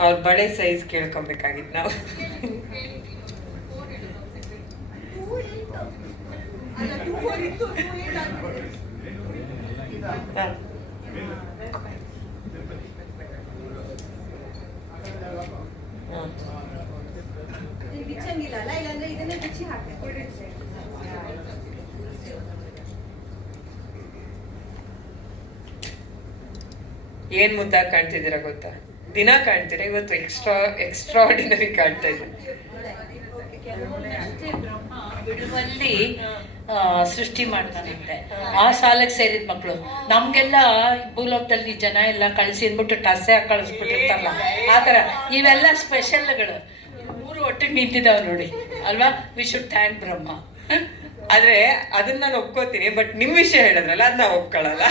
ಅವ್ರ ಬಳೆ ಸೈಜ್ ಕೇಳ್ಕೊಬೇಕಾಗಿತ್ತು ನಾವು. ಬಿಚ್ಚಂಗಿಲ್ಲ ಅಲ್ಲ? ಇಲ್ಲಾಂದ್ರೆ ಇದನ್ನೇ ಬಿಚ್ಚಿ ಹಾಕಿ ಏನ್ ಮುದ್ದಾಗಿ ಕಾಣ್ತಿದ್ದೀರಾ ಗೊತ್ತಾ? ದಿನ ಕಾಣ್ತೀರಾ ಇವತ್ತು ಎಕ್ಸ್ಟ್ರಾ ಎಕ್ಸ್ಟ್ರಾ ಆರ್ಡಿನರಿ ಕಾಣ್ತಾ ಇದೆ. ಬಿಡುವಲ್ಲಿ ಸೃಷ್ಟಿ ಮಾಡ್ತಾನಂತೆ. ಆ ಸಾಲಕ್ಕೆ ಸೇರಿದ ಮಕ್ಕಳು ನಮ್ಗೆಲ್ಲ ಭೂಲೋಕದಲ್ಲಿ ಜನ ಎಲ್ಲ ಕಳಿಸಿ ಅಂದ್ಬಿಟ್ಟು ಟಸೆ ಹಾಕಿ ಕಳಿಸ್ಬಿಟ್ಟಿರ್ತಾರಲ್ಲ. ಆ ಥರ. ಇವೆಲ್ಲ ಸ್ಪೆಷಲ್ಗಳು. ಮೂರು ಒಟ್ಟಿಗೆ ನಿಂತಿದ್ದಾವೆ ನೋಡಿ. ಅಲ್ವಾ? We should thank Brahma. ಆದ್ರೆ ಅದನ್ನ ನಾನು ಒಪ್ಕೋತೀನಿ, ಬಟ್ ನಿಮ್ ವಿಷಯ ಹೇಳಿದ್ರಲ್ಲ ಅದನ್ನ ಒಪ್ಕೊಳ್ಳಲ್ಲ